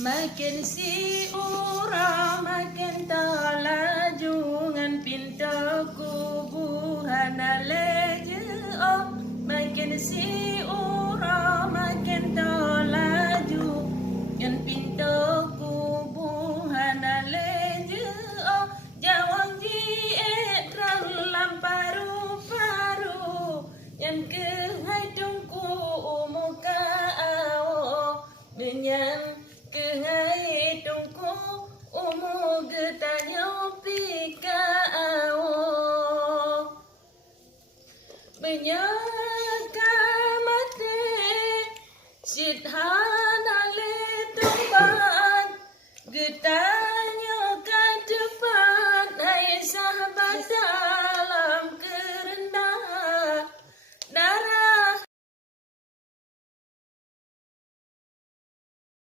Makin si ura makin talajungan pinta kubuhan leje oh makin si ura